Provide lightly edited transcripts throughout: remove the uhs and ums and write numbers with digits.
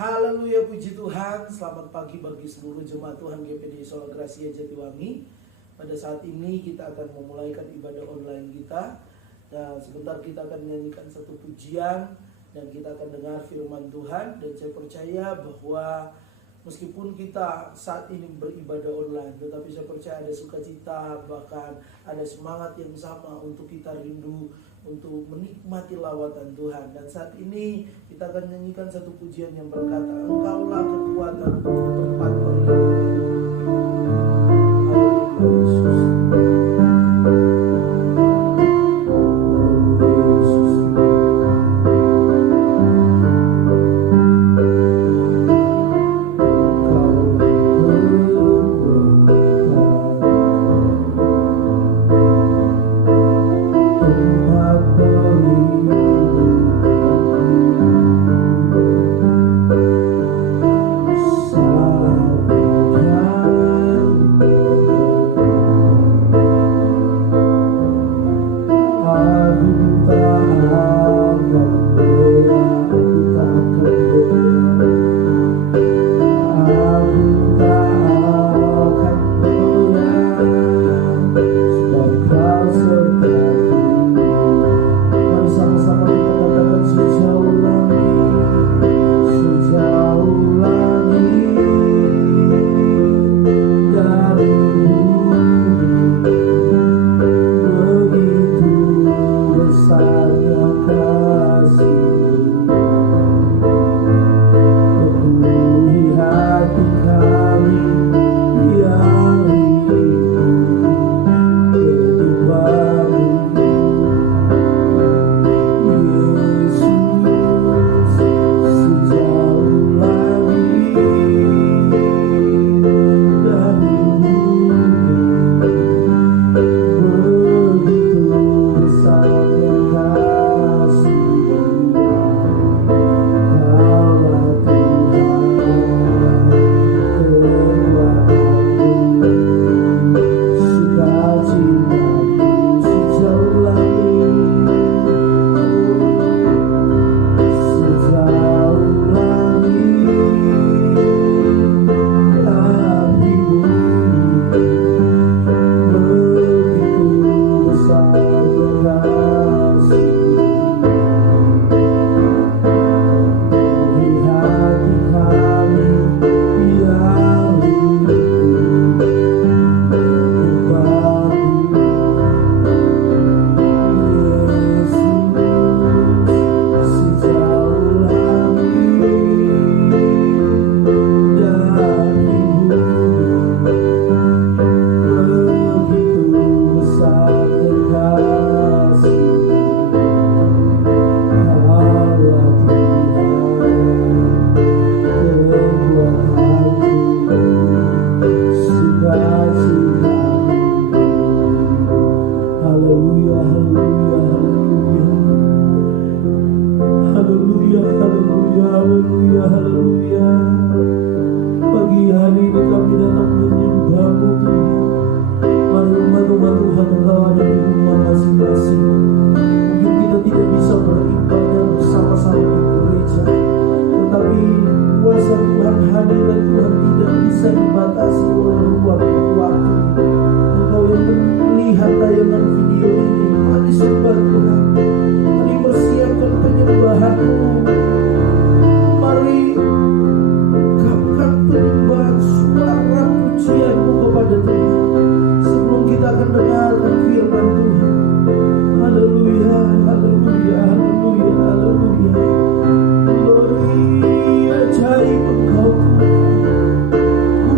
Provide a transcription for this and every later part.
Haleluya, puji Tuhan. Selamat pagi bagi seluruh jemaat Tuhan GPD Sola Gracia Jatiwangi. Pada saat ini kita akan memulaikan ibadah online kita. Dan sebentar kita akan menyanyikan satu pujian dan kita akan dengar firman Tuhan. Dan saya percaya bahwa meskipun kita saat ini beribadah online, tetapi saya percaya ada sukacita, bahkan ada semangat yang sama untuk kita rindu untuk menikmati lawatan Tuhan. Dan saat ini kita akan nyanyikan satu pujian yang berkata, Engkaulah kekuatan untuk tempat perlindungan.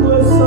Kuasa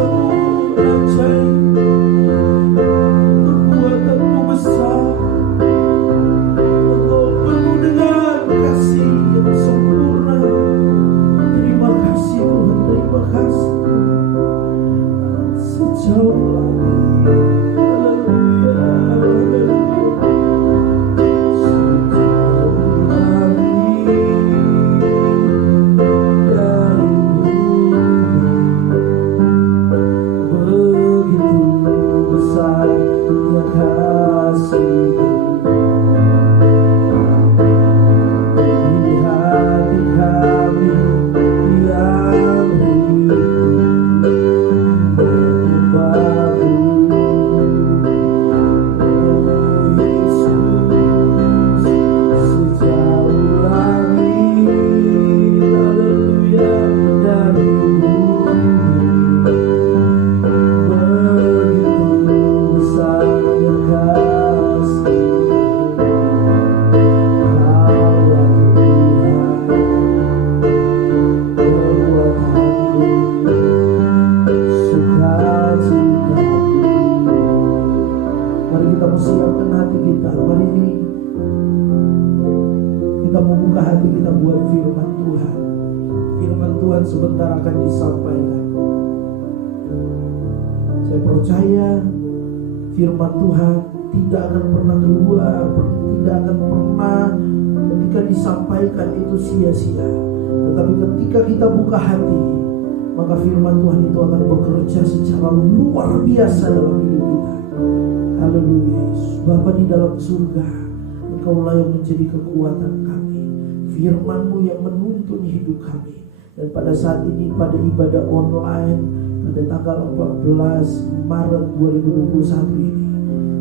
kita membuka hati kita buat firman Tuhan. Firman Tuhan sebentar akan disampaikan. Saya percaya firman Tuhan tidak akan pernah keluar, tidak akan pernah ketika disampaikan itu sia-sia. Tetapi ketika kita buka hati, maka firman Tuhan itu akan bekerja secara luar biasa dalam hidup kita. Haleluya. Bapa di dalam surga, Engkaulah yang menjadi kekuatan kami. Firman-Mu yang menuntun hidup kami. Dan pada saat ini pada ibadah online pada tanggal 14 Maret 2021 ini,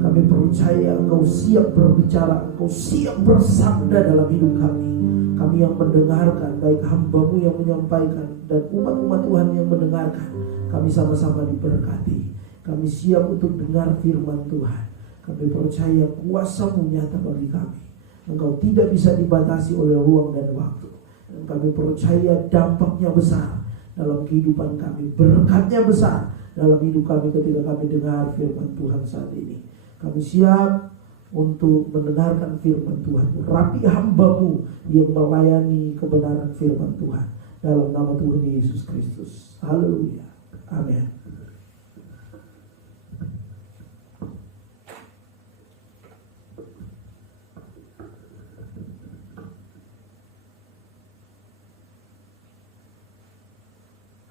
kami percaya Engkau siap berbicara, Engkau siap bersabda dalam hidup kami. Kami yang mendengarkan, baik hamba-Mu yang menyampaikan dan umat-umat Tuhan yang mendengarkan, kami sama-sama diberkati. Kami siap untuk dengar firman Tuhan. Kami percaya kuasa-Mu nyata bagi kami. Engkau tidak bisa dibatasi oleh ruang dan waktu. Dan kami percaya dampaknya besar dalam kehidupan kami. Berkatnya besar dalam hidup kami ketika kami dengar firman Tuhan saat ini. Kami siap untuk mendengarkan firman Tuhan. Rapi hamba-Mu yang melayani kebenaran firman Tuhan. Dalam nama Tuhan Yesus Kristus. Haleluya. Amin.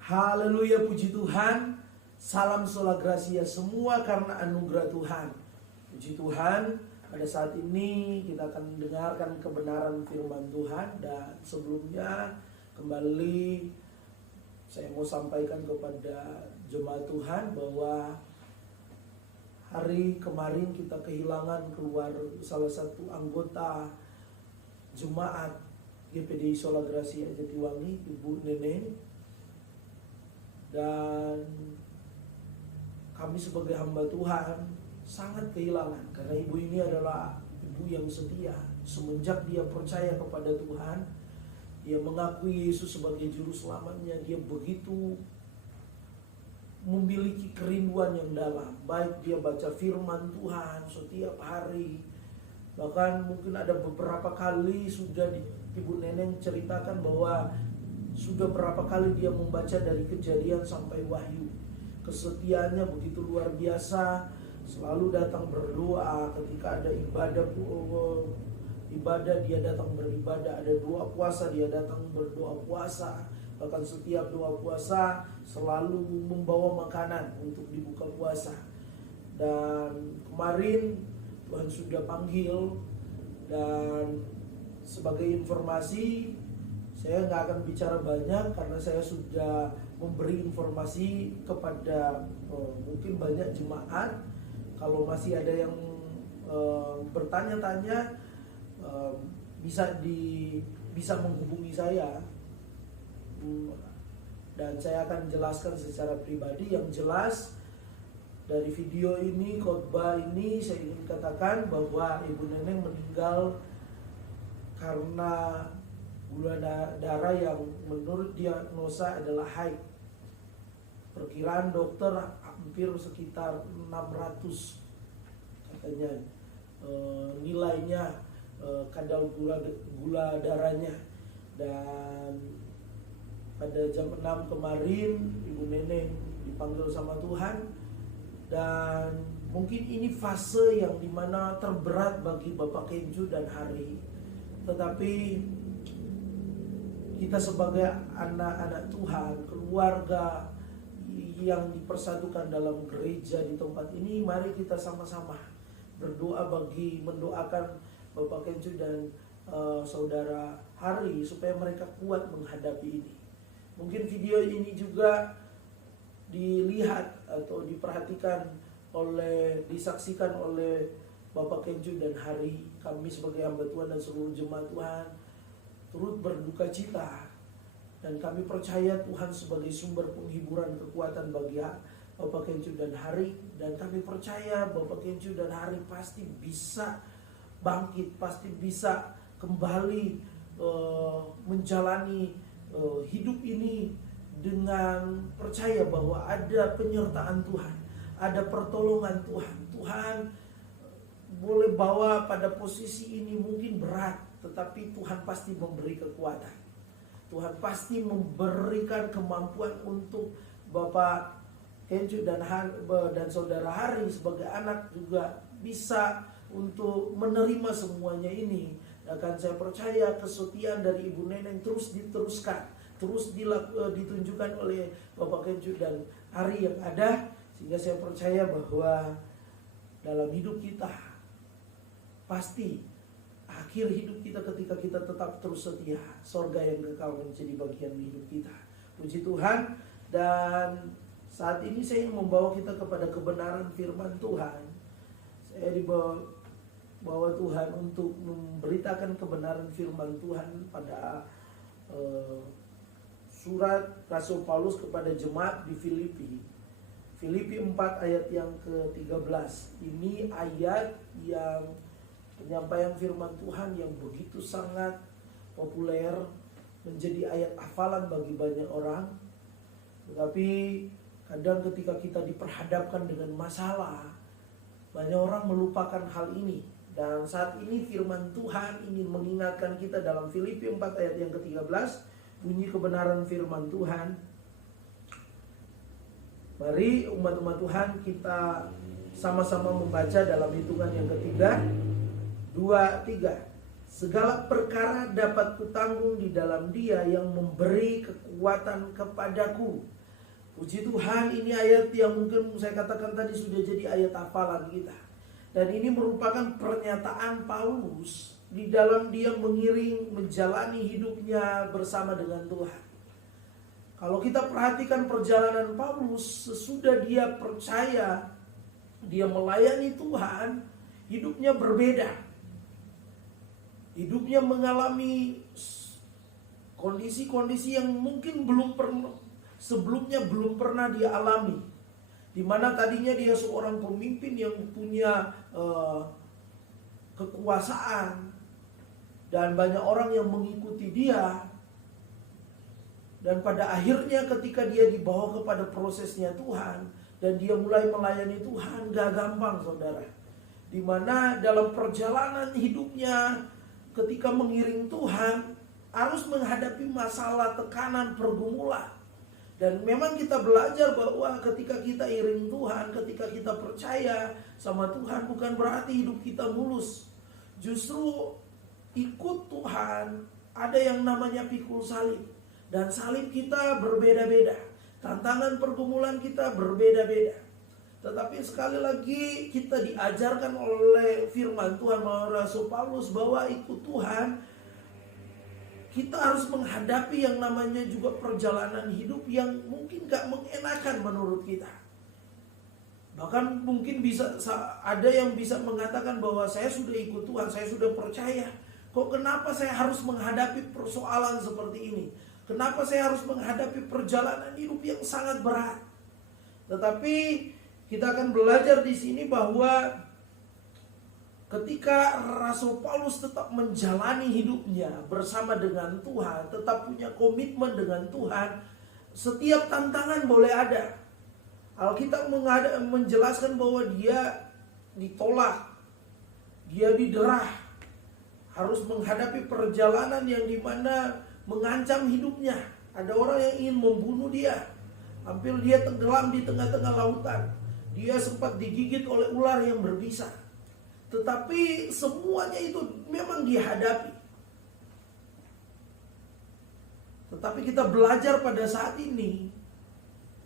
Haleluya, puji Tuhan. Salam sola gracia, semua karena anugerah Tuhan. Puji Tuhan, pada saat ini kita akan mendengarkan kebenaran firman Tuhan. Dan sebelumnya kembali saya mau sampaikan kepada jemaat Tuhan bahwa hari kemarin kita kehilangan keluar salah satu anggota jemaat GPDI Sola Gracia Jatiwangi, Ibu Neneng. Dan kami sebagai hamba Tuhan sangat kehilangan, karena ibu ini adalah ibu yang setia. Semenjak dia percaya kepada Tuhan, dia mengakui Yesus sebagai juru selamatnya, dia begitu memiliki kerinduan yang dalam. Baik dia baca firman Tuhan setiap hari, bahkan mungkin ada beberapa kali sudah Ibu Neneng ceritakan bahwa sudah berapa kali dia membaca dari Kejadian sampai Wahyu. Kesetiaannya begitu luar biasa. Selalu datang berdoa ketika ada ibadah dia datang beribadah. Ada doa puasa dia datang berdoa puasa. Bahkan setiap doa puasa selalu membawa makanan untuk dibuka puasa. Dan kemarin Tuhan sudah panggil. Dan sebagai informasi, saya nggak akan bicara banyak karena saya sudah memberi informasi kepada mungkin banyak jemaat. Kalau masih ada yang bertanya-tanya, bisa menghubungi saya, dan saya akan jelaskan secara pribadi. Yang jelas dari video ini, khotbah ini, saya ingin katakan bahwa Ibu Neneng meninggal karena gula darah yang menurut diagnosa adalah high. Perkiraan dokter hampir sekitar 600 katanya nilainya kadar gula darahnya. Dan pada jam 6 kemarin Ibu Neneng dipanggil sama Tuhan. Dan mungkin ini fase yang dimana terberat bagi Bapak Kenju dan Hari. Tetapi kita sebagai anak-anak Tuhan, keluarga yang dipersatukan dalam gereja di tempat ini, mari kita sama-sama berdoa mendoakan Bapak Kenju dan Saudara Hari supaya mereka kuat menghadapi ini. Mungkin video ini juga dilihat atau diperhatikan disaksikan oleh Bapak Kenju dan Hari. Kami sebagai hamba Tuhan dan seluruh jemaat Tuhan turut berduka cita, dan kami percaya Tuhan sebagai sumber penghiburan kekuatan bagi Bapak Kenju dan Hari. Dan kami percaya Bapak Kenju dan Hari pasti bisa bangkit, pasti bisa kembali menjalani hidup ini dengan percaya bahwa ada penyertaan Tuhan, ada pertolongan Tuhan. Tuhan boleh bawa pada posisi ini mungkin berat, tetapi Tuhan pasti memberi kekuatan. Tuhan pasti memberikan kemampuan untuk Bapak Kencu dan Saudara Hari sebagai anak juga bisa untuk menerima semuanya ini. Dan saya percaya kesetiaan dari Ibu Neneng terus diteruskan, terus ditunjukkan oleh Bapak Kencu dan Hari yang ada, sehingga saya percaya bahwa dalam hidup kita pasti akhir hidup kita ketika kita tetap terus setia, sorga yang kekal menjadi bagian hidup kita. Puji Tuhan. Dan saat ini saya ingin membawa kita kepada kebenaran firman Tuhan. Saya dibawa Tuhan untuk memberitakan kebenaran firman Tuhan pada surat Rasul Paulus kepada jemaat di Filipi. Filipi 4 ayat yang ke-13. Ini ayat yang penyampaian firman Tuhan yang begitu sangat populer, menjadi ayat hafalan bagi banyak orang. Tetapi kadang ketika kita diperhadapkan dengan masalah, banyak orang melupakan hal ini. Dan saat ini firman Tuhan ingin mengingatkan kita dalam Filipi 4 ayat yang ke-13, bunyi kebenaran firman Tuhan. Mari umat-umat Tuhan kita sama-sama membaca dalam hitungan yang ketiga. 2, 3. Segala perkara dapat kutanggung di dalam Dia yang memberi kekuatan kepadaku. Puji Tuhan, ini ayat yang mungkin saya katakan tadi sudah jadi ayat hafalan kita. Dan ini merupakan pernyataan Paulus di dalam dia menjalani hidupnya bersama dengan Tuhan. Kalau kita perhatikan perjalanan Paulus, sesudah dia percaya, dia melayani Tuhan, hidupnya berbeda. Hidupnya mengalami kondisi-kondisi yang mungkin sebelumnya belum pernah dia alami. Di mana tadinya dia seorang pemimpin yang punya kekuasaan dan banyak orang yang mengikuti dia. Dan pada akhirnya ketika dia dibawa kepada prosesnya Tuhan dan dia mulai melayani Tuhan, gak gampang saudara. Di mana dalam perjalanan hidupnya ketika mengiring Tuhan harus menghadapi masalah, tekanan, pergumulan. Dan memang kita belajar bahwa ketika kita iring Tuhan, ketika kita percaya sama Tuhan, bukan berarti hidup kita mulus. Justru ikut Tuhan ada yang namanya pikul salib. Dan salib kita berbeda-beda. Tantangan pergumulan kita berbeda-beda. Tetapi sekali lagi kita diajarkan oleh firman Tuhan melalui Rasul Paulus bahwa ikut Tuhan, kita harus menghadapi yang namanya juga perjalanan hidup yang mungkin gak mengenakan menurut kita. Bahkan mungkin ada yang bisa mengatakan bahwa saya sudah ikut Tuhan, saya sudah percaya. Kok kenapa saya harus menghadapi persoalan seperti ini? Kenapa saya harus menghadapi perjalanan hidup yang sangat berat? Tetapi kita akan belajar di sini bahwa ketika Rasul Paulus tetap menjalani hidupnya bersama dengan Tuhan, tetap punya komitmen dengan Tuhan, setiap tantangan boleh ada. Alkitab menjelaskan bahwa dia ditolak, dia diderah, harus menghadapi perjalanan yang dimana mengancam hidupnya. Ada orang yang ingin membunuh dia, hampir dia tenggelam di tengah-tengah lautan. Dia sempat digigit oleh ular yang berbisa. Tetapi semuanya itu memang dihadapi. Tetapi kita belajar pada saat ini,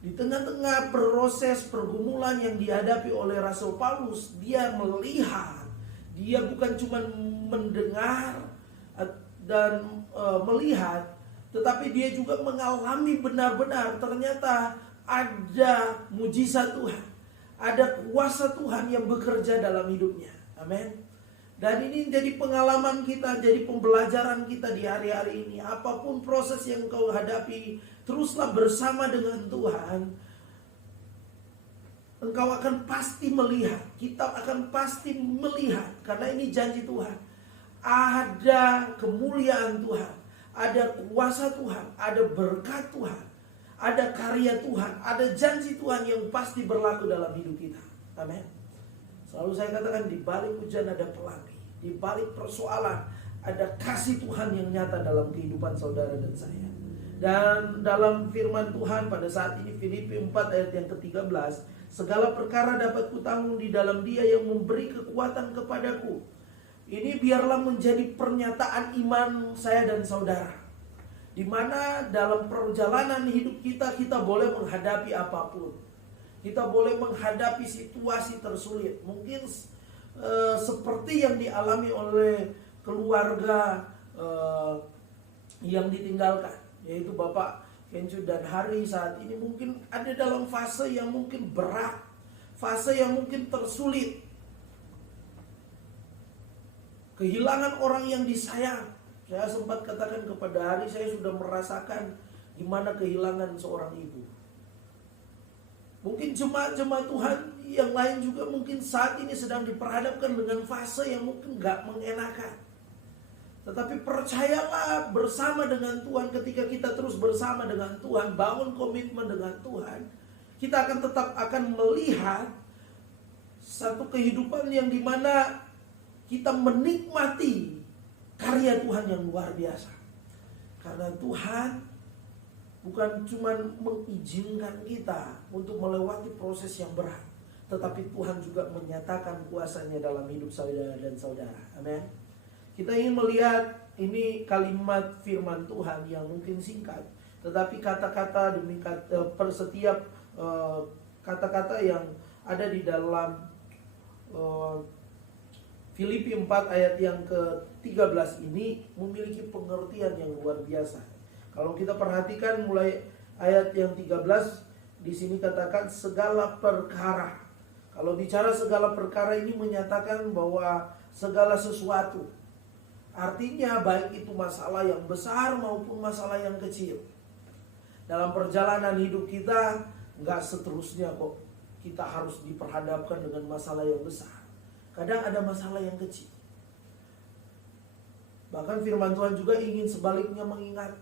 di tengah-tengah proses pergumulan yang dihadapi oleh Rasul Paulus, dia melihat, dia bukan cuma mendengar dan melihat, tetapi dia juga mengalami benar-benar ternyata ada mujizat Tuhan, ada kuasa Tuhan yang bekerja dalam hidupnya. Amin. Dan ini jadi pengalaman kita, jadi pembelajaran kita di hari-hari ini. Apapun proses yang kau hadapi, teruslah bersama dengan Tuhan. Engkau akan pasti melihat, kita akan pasti melihat, karena ini janji Tuhan. Ada kemuliaan Tuhan, ada kuasa Tuhan, ada berkat Tuhan, ada karya Tuhan, ada janji Tuhan yang pasti berlaku dalam hidup kita. Amin. Selalu saya katakan, di balik hujan ada pelangi, di balik persoalan ada kasih Tuhan yang nyata dalam kehidupan saudara dan saya. Dan dalam firman Tuhan pada saat ini Filipi 4 ayat yang ke-13, segala perkara dapat kutanggung di dalam Dia yang memberi kekuatan kepadaku. Ini biarlah menjadi pernyataan iman saya dan saudara, di mana dalam perjalanan hidup kita boleh menghadapi apapun. Kita boleh menghadapi situasi tersulit. Mungkin seperti yang dialami oleh keluarga yang ditinggalkan, yaitu Bapak Kencu dan Hari saat ini mungkin ada dalam fase yang mungkin berat, fase yang mungkin tersulit. Kehilangan orang yang disayang. Saya sempat katakan kepada Hari, saya sudah merasakan gimana kehilangan seorang ibu. Mungkin jemaat-jemaat Tuhan yang lain juga mungkin saat ini sedang diperhadapkan dengan fase yang mungkin gak mengenakan. Tetapi percayalah, bersama dengan Tuhan, ketika kita terus bersama dengan Tuhan, bangun komitmen dengan Tuhan, kita akan tetap akan melihat satu kehidupan yang dimana kita menikmati karya Tuhan yang luar biasa. Karena Tuhan bukan cuma mengizinkan kita untuk melewati proses yang berat, tetapi Tuhan juga menyatakan kuasanya dalam hidup saudara dan saudara. Amin. Kita ingin melihat ini kalimat firman Tuhan yang mungkin singkat, tetapi kata-kata demi setiap kata-kata yang ada di dalam Filipi 4 ayat yang ke-13 ini memiliki pengertian yang luar biasa. Kalau kita perhatikan mulai ayat yang 13, di sini katakan segala perkara. Kalau bicara segala perkara ini menyatakan bahwa segala sesuatu. Artinya baik itu masalah yang besar maupun masalah yang kecil. Dalam perjalanan hidup kita, nggak seterusnya kok kita harus diperhadapkan dengan masalah yang besar. Kadang ada masalah yang kecil. Bahkan firman Tuhan juga ingin sebaliknya mengingat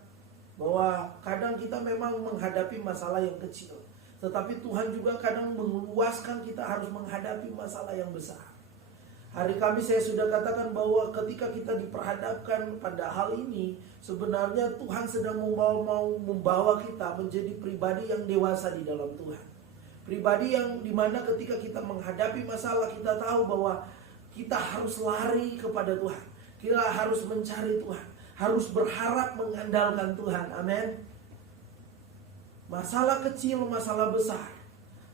bahwa kadang kita memang menghadapi masalah yang kecil, tetapi Tuhan juga kadang meluaskan kita harus menghadapi masalah yang besar. Hari Kamis saya sudah katakan bahwa ketika kita diperhadapkan pada hal ini, sebenarnya Tuhan sedang mau membawa kita menjadi pribadi yang dewasa di dalam Tuhan. Pribadi yang dimana ketika kita menghadapi masalah, kita tahu bahwa kita harus lari kepada Tuhan. Kita harus mencari Tuhan, harus berharap mengandalkan Tuhan. Amin. Masalah kecil, masalah besar,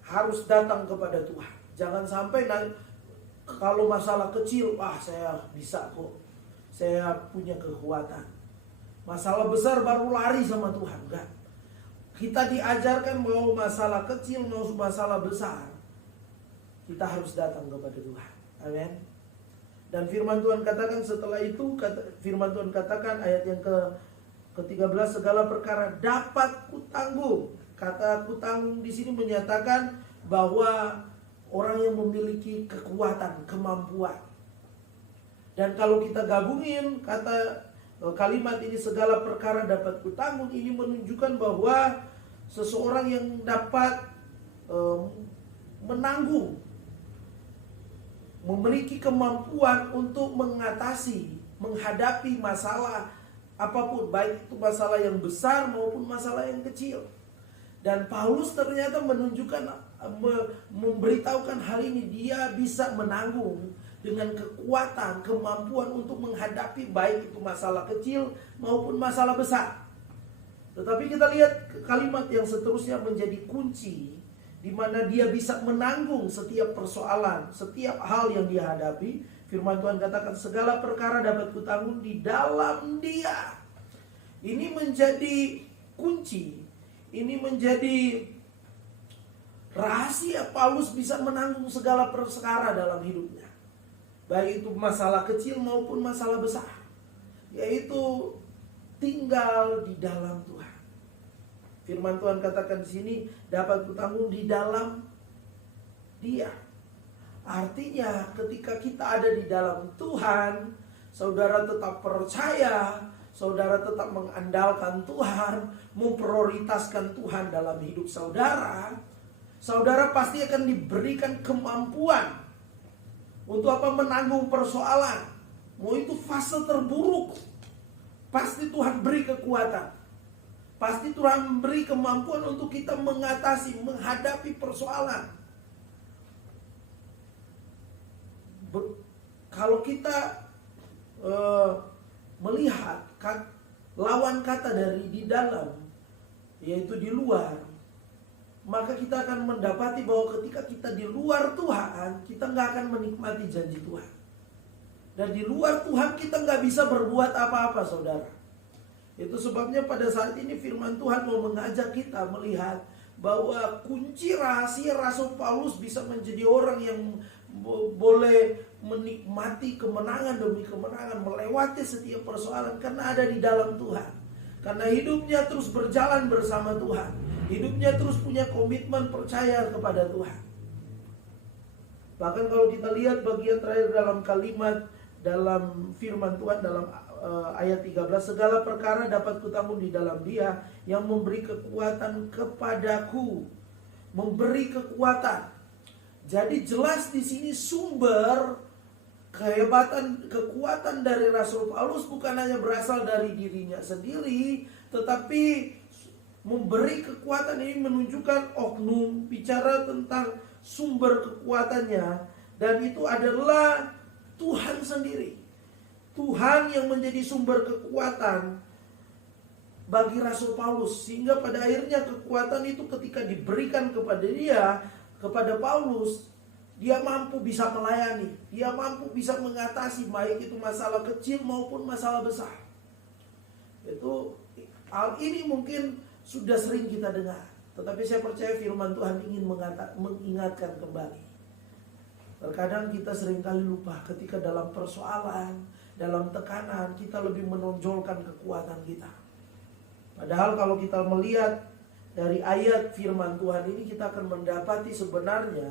harus datang kepada Tuhan. Jangan sampai kalau masalah kecil, saya bisa kok, saya punya kekuatan. Masalah besar baru lari sama Tuhan. Enggak. Kita diajarkan bahwa masalah kecil maupun masalah besar, kita harus datang kepada Tuhan. Amin. Dan firman Tuhan katakan setelah itu, firman Tuhan katakan ayat yang ke-13, segala perkara dapat kutanggung. Kata kutanggung di sini menyatakan bahwa orang yang memiliki kekuatan, kemampuan. Dan kalau kita gabungin kalimat ini, segala perkara dapat kutanggung, ini menunjukkan bahwa seseorang yang dapat menanggung, memiliki kemampuan untuk menghadapi masalah apapun, baik itu masalah yang besar maupun masalah yang kecil. Dan Paulus ternyata menunjukkan, memberitahukan hal ini, dia bisa menanggung dengan kekuatan, kemampuan untuk menghadapi baik itu masalah kecil maupun masalah besar. Tetapi kita lihat kalimat yang seterusnya menjadi kunci, di mana dia bisa menanggung setiap persoalan, setiap hal yang dia hadapi. Firman Tuhan katakan segala perkara dapat kutanggung di dalam Dia. Ini menjadi kunci, ini menjadi rahasia Paulus bisa menanggung segala perkara dalam hidupnya, baik itu masalah kecil maupun masalah besar, yaitu tinggal di dalam Tuhan. Firman Tuhan katakan di sini dapat kutanggung di dalam Dia. Artinya ketika kita ada di dalam Tuhan, saudara tetap percaya, saudara tetap mengandalkan Tuhan, memprioritaskan Tuhan dalam hidup saudara, saudara pasti akan diberikan kemampuan untuk menanggung persoalan. mau itu fase terburuk, pasti Tuhan beri kekuatan. Pasti Tuhan beri kemampuan untuk kita mengatasi, menghadapi persoalan. Kalau kita melihat lawan kata dari di dalam, yaitu di luar, maka kita akan mendapati bahwa ketika kita di luar Tuhan, kita nggak akan menikmati janji Tuhan. Dan di luar Tuhan kita nggak bisa berbuat apa-apa, saudara. Itu sebabnya pada saat ini firman Tuhan mau mengajak kita melihat bahwa kunci rahasia Rasul Paulus bisa menjadi orang yang boleh menikmati kemenangan demi kemenangan, melewati setiap persoalan karena ada di dalam Tuhan. Karena hidupnya terus berjalan bersama Tuhan. Hidupnya terus punya komitmen percaya kepada Tuhan. Bahkan kalau kita lihat bagian terakhir dalam kalimat dalam firman Tuhan dalam ayat 13, segala perkara dapat kutanggung di dalam Dia yang memberi kekuatan kepadaku. Memberi kekuatan. Jadi jelas di sini sumber kehebatan, kekuatan dari Rasul Paulus bukan hanya berasal dari dirinya sendiri, tetapi memberi kekuatan ini menunjukkan oknum, bicara tentang sumber kekuatannya, dan itu adalah Tuhan sendiri. Tuhan yang menjadi sumber kekuatan bagi Rasul Paulus, sehingga pada akhirnya kekuatan itu ketika diberikan kepada dia, kepada Paulus, dia mampu bisa melayani, dia mampu bisa mengatasi baik itu masalah kecil maupun masalah besar. Itu hal ini mungkin sudah sering kita dengar, tetapi saya percaya firman Tuhan ingin mengingatkan kembali. Terkadang kita seringkali lupa ketika dalam persoalan, dalam tekanan, kita lebih menonjolkan kekuatan kita. Padahal kalau kita melihat dari ayat firman Tuhan ini, kita akan mendapati sebenarnya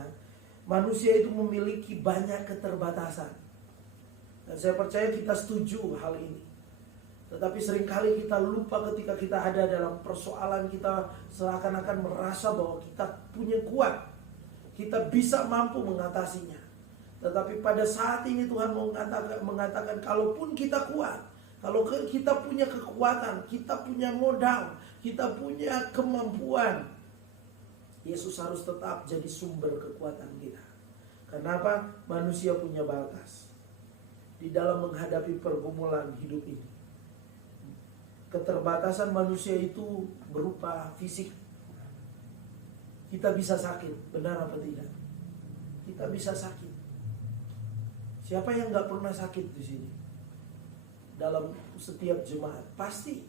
manusia itu memiliki banyak keterbatasan. Dan saya percaya kita setuju hal ini. Tetapi seringkali kita lupa ketika kita ada dalam persoalan, kita seakan-akan merasa bahwa kita punya kuat. Kita bisa mampu mengatasinya. Tetapi pada saat ini Tuhan mengatakan kalaupun kita kuat, kalau kita punya kekuatan, kita punya modal, kita punya kemampuan, Yesus harus tetap jadi sumber kekuatan kita. Kenapa? Manusia punya batas di dalam menghadapi pergumulan hidup ini. Keterbatasan manusia itu berupa fisik. Kita bisa sakit, benar apa tidak? Kita bisa sakit. Siapa yang nggak pernah sakit di sini? Dalam setiap jemaat pasti.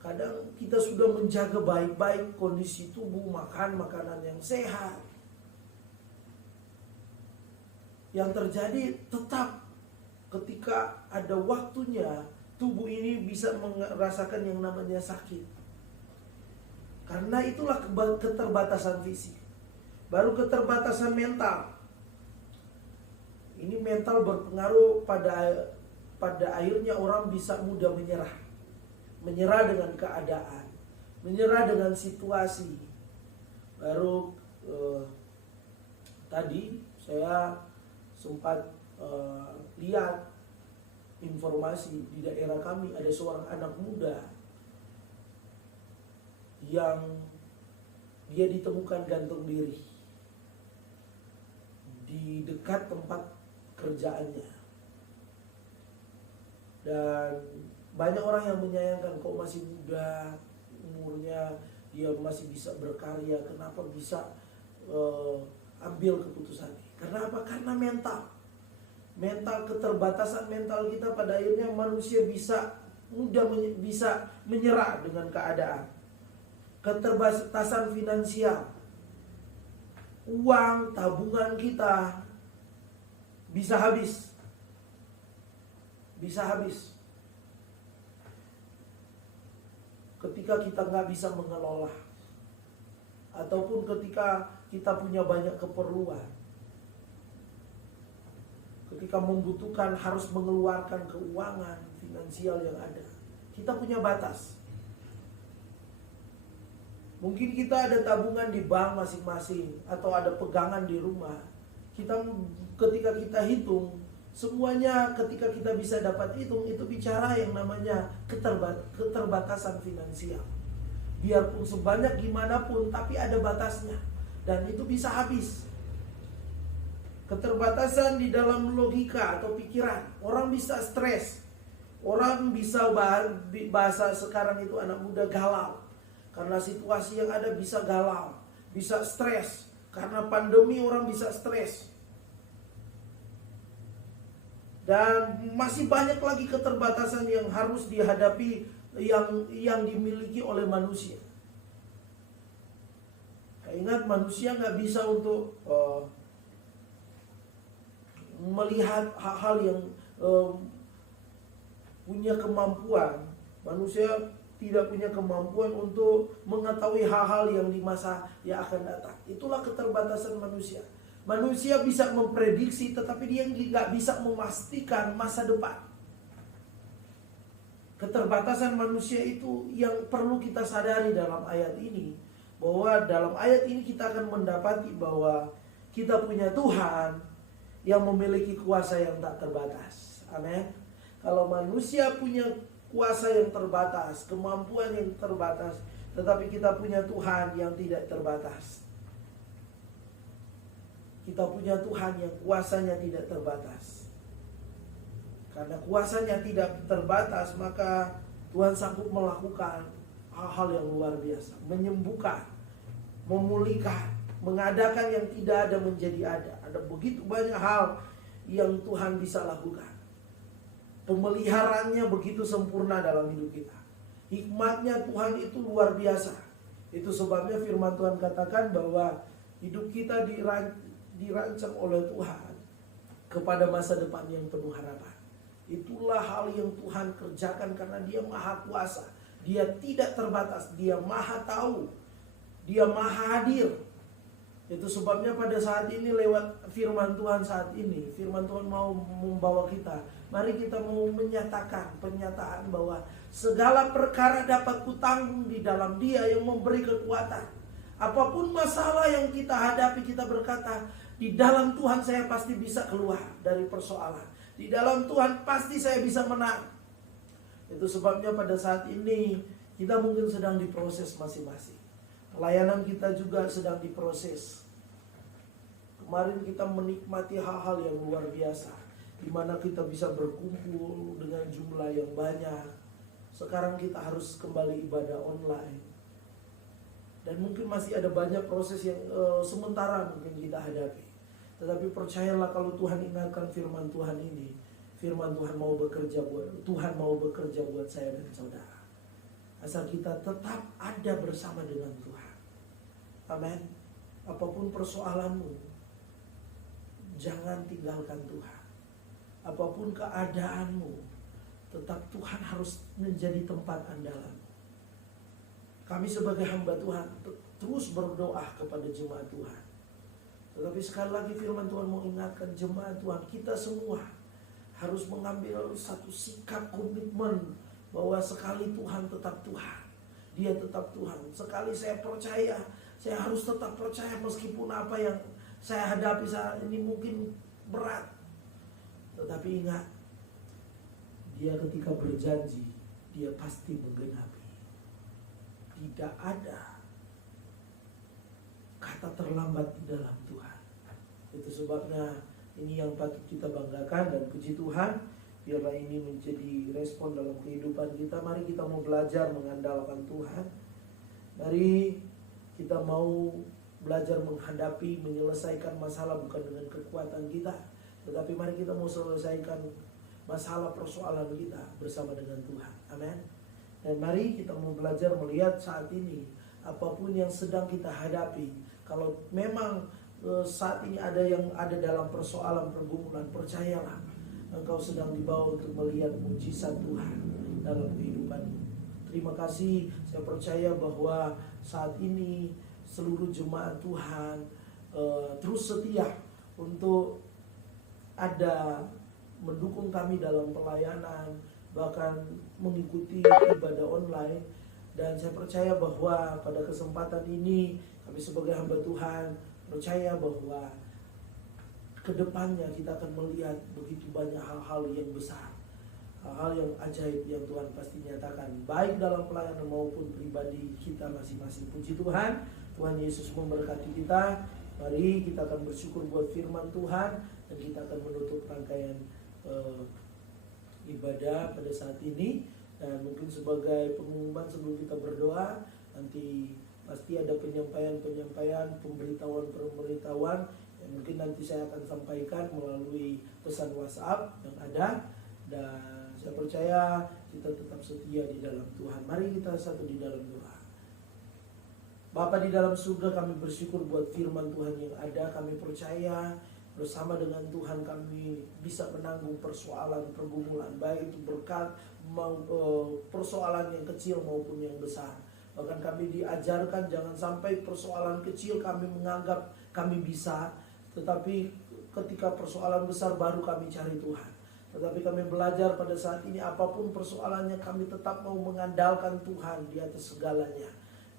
Kadang kita sudah menjaga baik-baik kondisi tubuh, makan makanan yang sehat. Yang terjadi tetap ketika ada waktunya tubuh ini bisa merasakan yang namanya sakit. Karena itulah keterbatasan fisik. Baru keterbatasan mental. Ini mental berpengaruh pada akhirnya orang bisa mudah menyerah. Menyerah dengan keadaan, menyerah dengan situasi. Baru tadi saya sempat lihat informasi di daerah kami ada seorang anak muda yang dia ditemukan gantung diri di dekat tempat kerjaannya. Dan banyak orang yang menyayangkan, kok masih muda umurnya, dia masih bisa berkarya, kenapa bisa ambil keputusan ini? Karena apa? Karena mental, keterbatasan mental kita pada akhirnya manusia bisa mudah bisa menyerah dengan keadaan. Keterbatasan finansial, uang tabungan kita bisa habis. Ketika kita nggak bisa mengelola, ataupun ketika kita punya banyak keperluan, ketika membutuhkan harus mengeluarkan keuangan finansial yang ada, kita punya batas. Mungkin kita ada tabungan di bank masing-masing, atau ada pegangan di rumah. Ketika kita hitung, Semuanya ketika kita bisa dapat hitung, itu bicara yang namanya keterbatasan finansial. Biarpun sebanyak gimana pun, tapi ada batasnya. Dan itu bisa habis. Keterbatasan di dalam logika atau pikiran. Orang bisa stres. Orang bisa, bahasa sekarang itu anak muda, galau. Karena situasi yang ada bisa galau. Bisa stres. Karena pandemi orang bisa stres. Dan masih banyak lagi keterbatasan yang harus dihadapi, yang dimiliki oleh manusia. Ingat, manusia nggak bisa untuk melihat hal-hal yang punya kemampuan. Manusia tidak punya kemampuan untuk mengetahui hal-hal yang di masa yang akan datang. Itulah keterbatasan manusia. Manusia bisa memprediksi, tetapi dia nggak bisa memastikan masa depan. Keterbatasan manusia itu yang perlu kita sadari dalam ayat ini. Bahwa dalam ayat ini kita akan mendapati bahwa kita punya Tuhan yang memiliki kuasa yang tak terbatas. Amin. Kalau manusia punya kuasa yang terbatas, kemampuan yang terbatas, tetapi kita punya Tuhan yang tidak terbatas. Kita punya Tuhan yang kuasanya tidak terbatas. Karena kuasanya tidak terbatas, maka Tuhan sanggup melakukan hal-hal yang luar biasa. Menyembuhkan, memulihkan, mengadakan yang tidak ada menjadi ada. Ada begitu banyak hal yang Tuhan bisa lakukan. Pemeliharaannya begitu sempurna dalam hidup kita. Hikmatnya Tuhan itu luar biasa. Itu sebabnya firman Tuhan katakan bahwa hidup kita dirancang oleh Tuhan kepada masa depan yang penuh harapan. Itulah hal yang Tuhan kerjakan karena Dia maha kuasa. Dia tidak terbatas, Dia maha tahu, Dia maha hadir. Itu sebabnya pada saat ini lewat firman Tuhan saat ini, firman Tuhan mau membawa kita. Mari kita mau menyatakan pernyataan bahwa segala perkara dapat kutanggung di dalam Dia yang memberi kekuatan. Apapun masalah yang kita hadapi, kita berkata, di dalam Tuhan saya pasti bisa keluar dari persoalan. Di dalam Tuhan pasti saya bisa menang. Itu sebabnya pada saat ini kita mungkin sedang diproses masing-masing. Pelayanan kita juga sedang diproses. Kemarin kita menikmati hal-hal yang luar biasa, di mana kita bisa berkumpul dengan jumlah yang banyak. Sekarang kita harus kembali ibadah online. Dan mungkin masih ada banyak proses yang sementara mungkin kita hadapi. Tetapi percayalah, kalau Tuhan ingatkan firman Tuhan ini, firman Tuhan mau bekerja buat saya dan saudara. Asal kita tetap ada bersama dengan Tuhan. Amin. Apapun persoalanmu, jangan tinggalkan Tuhan. Apapun keadaanmu, tetap Tuhan harus menjadi tempat andalan. Kami sebagai hamba Tuhan terus berdoa kepada jemaat Tuhan. Tetapi sekali lagi firman Tuhan mengingatkan jemaat Tuhan, kita semua harus mengambil satu sikap komitmen bahwa sekali Tuhan tetap Tuhan. Dia tetap Tuhan. Sekali saya percaya, saya harus tetap percaya meskipun apa yang saya hadapi saat ini mungkin berat. Tetapi ingat, Dia ketika berjanji, Dia pasti menggenapi. Tidak ada kata terlambat di dalam Tuhan. Itu sebabnya ini yang patut kita banggakan dan puji Tuhan. Biarlah ini menjadi respon dalam kehidupan kita. Mari kita mau belajar mengandalkan Tuhan. Mari kita mau belajar menghadapi, menyelesaikan masalah bukan dengan kekuatan kita, tetapi mari kita mau selesaikan masalah persoalan kita bersama dengan Tuhan. Amin. Dan mari kita mau belajar melihat saat ini, apapun yang sedang kita hadapi, kalau memang saat ini ada yang ada dalam persoalan pergumulan, percayalah engkau sedang dibawa untuk melihat mujizat Tuhan dalam kehidupanmu. Terima kasih, saya percaya bahwa saat ini seluruh jemaat Tuhan terus setia untuk ada mendukung kami dalam pelayanan, bahkan mengikuti ibadah online. Dan saya percaya bahwa pada kesempatan ini kami sebagai hamba Tuhan percaya bahwa kedepannya kita akan melihat begitu banyak hal-hal yang besar, hal-hal yang ajaib yang Tuhan pasti nyatakan, baik dalam pelayanan maupun pribadi kita masing-masing. Puji Tuhan, Tuhan Yesus memberkati kita. Mari kita akan bersyukur buat firman Tuhan, dan kita akan menutup rangkaian ibadah pada saat ini. Dan mungkin sebagai pengumuman sebelum kita berdoa, nanti pasti ada penyampaian, pemberitahuan yang mungkin nanti saya akan sampaikan melalui pesan WhatsApp yang ada. Dan saya percaya kita tetap setia di dalam Tuhan. Mari kita satu di dalam doa. Bapa di dalam surga, kami bersyukur buat firman Tuhan yang ada. Kami percaya bersama dengan Tuhan kami bisa menanggung persoalan, pergumulan, baik itu berkat persoalan yang kecil maupun yang besar. Bahkan kami diajarkan jangan sampai persoalan kecil kami menganggap kami bisa, tetapi ketika persoalan besar baru kami cari Tuhan. Tetapi kami belajar pada saat ini, apapun persoalannya kami tetap mau mengandalkan Tuhan di atas segalanya.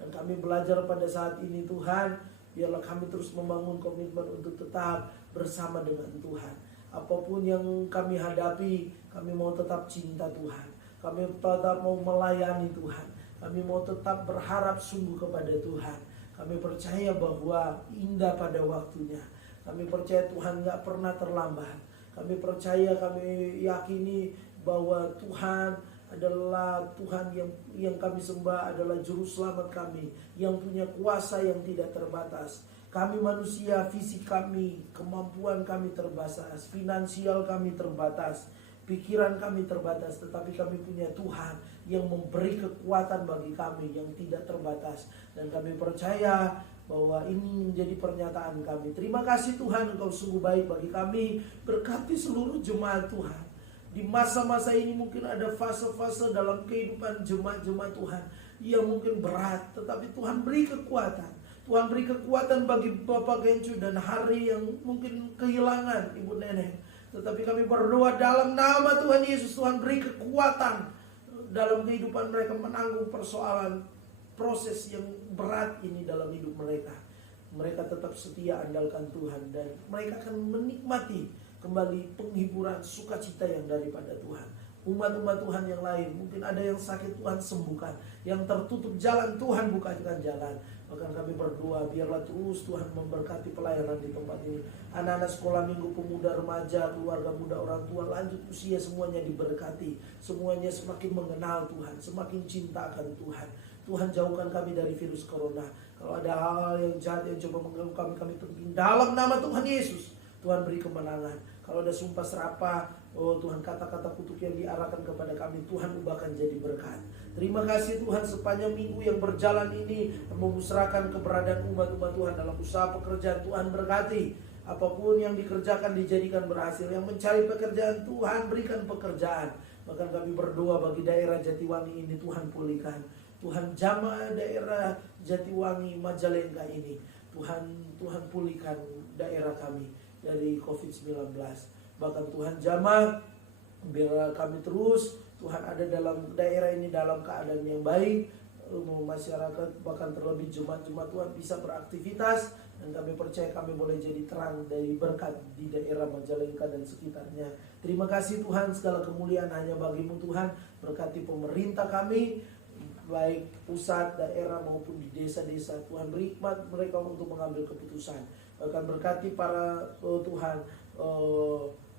Dan kami belajar pada saat ini, Tuhan, biarlah kami terus membangun komitmen untuk tetap bersama dengan Tuhan. Apapun yang kami hadapi, kami mau tetap cinta Tuhan. Kami tetap mau melayani Tuhan. Kami mau tetap berharap sungguh kepada Tuhan. Kami percaya bahwa indah pada waktunya. Kami percaya Tuhan gak pernah terlambat. Kami percaya, kami yakini bahwa Tuhan adalah Tuhan yang kami sembah, adalah juru selamat kami, yang punya kuasa yang tidak terbatas. Kami manusia, fisik kami, kemampuan kami terbatas, finansial kami terbatas, pikiran kami terbatas, tetapi kami punya Tuhan yang memberi kekuatan bagi kami yang tidak terbatas. Dan kami percaya bahwa ini menjadi pernyataan kami. Terima kasih Tuhan, Engkau sungguh baik bagi kami. Berkati seluruh jemaat Tuhan. Di masa-masa ini mungkin ada fase-fase dalam kehidupan jemaat-jemaat Tuhan yang mungkin berat, tetapi Tuhan beri kekuatan. Tuhan beri kekuatan bagi Bapak Gencu dan Hari yang mungkin kehilangan ibu nenek. Tetapi kami berdoa dalam nama Tuhan Yesus, Tuhan beri kekuatan dalam kehidupan mereka menanggung persoalan proses yang berat ini dalam hidup mereka. Mereka tetap setia andalkan Tuhan, dan mereka akan menikmati kembali penghiburan sukacita yang daripada Tuhan. Umat-umat Tuhan yang lain, mungkin ada yang sakit, Tuhan sembuhkan. Yang tertutup jalan, Tuhan bukakan jalan. Bahkan kami berdoa, biarlah terus Tuhan memberkati pelayanan di tempat ini. Anak-anak sekolah minggu, pemuda, remaja, keluarga muda, orang tua, lanjut usia, semuanya diberkati. Semuanya semakin mengenal Tuhan, semakin cinta akan Tuhan. Tuhan jauhkan kami dari virus corona. Kalau ada hal-hal yang jahat yang coba mengganggu kami, kami tuntun dalam nama Tuhan Yesus. Tuhan beri kemenangan. Kalau ada sumpah serapah, oh Tuhan, kata-kata kutuk yang diarahkan kepada kami, Tuhan ubahkan jadi berkat. Terima kasih Tuhan, sepanjang minggu yang berjalan ini memusrahkan keberadaan umat-umat Tuhan dalam usaha pekerjaan. Tuhan berkati. Apapun yang dikerjakan dijadikan berhasil. Yang mencari pekerjaan, Tuhan berikan pekerjaan. Bahkan kami berdoa bagi daerah Jatiwangi ini, Tuhan pulihkan. Tuhan jamah daerah Jatiwangi, Majalengka ini. Tuhan pulihkan daerah kami dari COVID-19. Bahkan Tuhan jamah, biar kami terus, Tuhan ada dalam daerah ini dalam keadaan yang baik. Masyarakat, bahkan terlebih jemaat-jemaat Tuhan bisa beraktivitas. Dan kami percaya kami boleh jadi terang dari berkat di daerah Majalengka dan sekitarnya. Terima kasih Tuhan, segala kemuliaan hanya bagi-Mu Tuhan. Berkati pemerintah kami, baik pusat, daerah maupun di desa-desa. Tuhan beri hikmat mereka untuk mengambil keputusan. Bahkan berkati para Tuhan,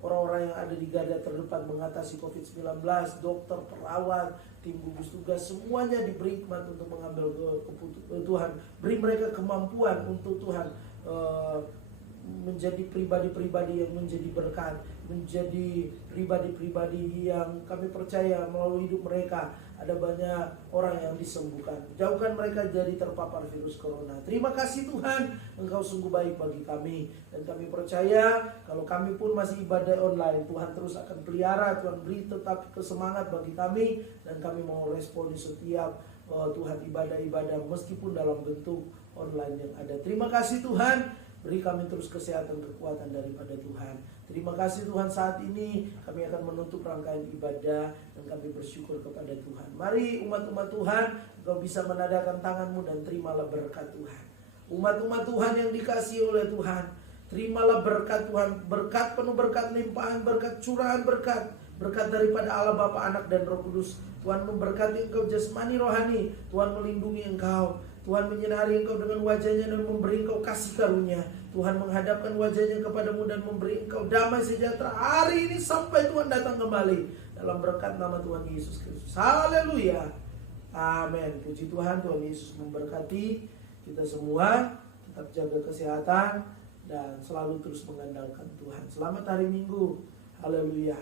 orang-orang yang ada di garda terdepan mengatasi COVID-19, dokter, perawat, tim gugus tugas, semuanya diberi hikmat untuk mengambil keputusan. Tuhan beri mereka kemampuan untuk Tuhan menjadi pribadi-pribadi yang menjadi berkat, menjadi pribadi-pribadi yang kami percaya melalui hidup mereka ada banyak orang yang disembuhkan. Jauhkan mereka dari terpapar virus corona. Terima kasih Tuhan, Engkau sungguh baik bagi kami. Dan kami percaya kalau kami pun masih ibadah online, Tuhan terus akan pelihara, Tuhan beri tetap kesemangat bagi kami. Dan kami mau responi setiap Tuhan ibadah-ibadah meskipun dalam bentuk online yang ada. Terima kasih Tuhan. Beri kami terus kesehatan, kekuatan daripada Tuhan. Terima kasih Tuhan, saat ini kami akan menutup rangkaian ibadah dan kami bersyukur kepada Tuhan. Mari umat-umat Tuhan, Engkau bisa menadakan tanganmu dan terimalah berkat Tuhan. Umat-umat Tuhan yang dikasihi oleh Tuhan, Terimalah berkat Tuhan, berkat penuh berkat limpahan, berkat curahan berkat. Berkat daripada Allah Bapa, Anak dan Roh Kudus. Tuhan memberkati engkau jasmani rohani. Tuhan melindungi engkau. Tuhan menyinari engkau dengan wajahnya dan memberi engkau kasih karunia. Tuhan menghadapkan wajahnya kepadamu dan memberi engkau damai sejahtera hari ini sampai Tuhan datang kembali. Dalam berkat nama Tuhan Yesus Kristus. Haleluya. Amin. Puji Tuhan, Tuhan Yesus memberkati kita semua. Tetap jaga kesehatan dan selalu terus mengandalkan Tuhan. Selamat hari Minggu. Haleluya.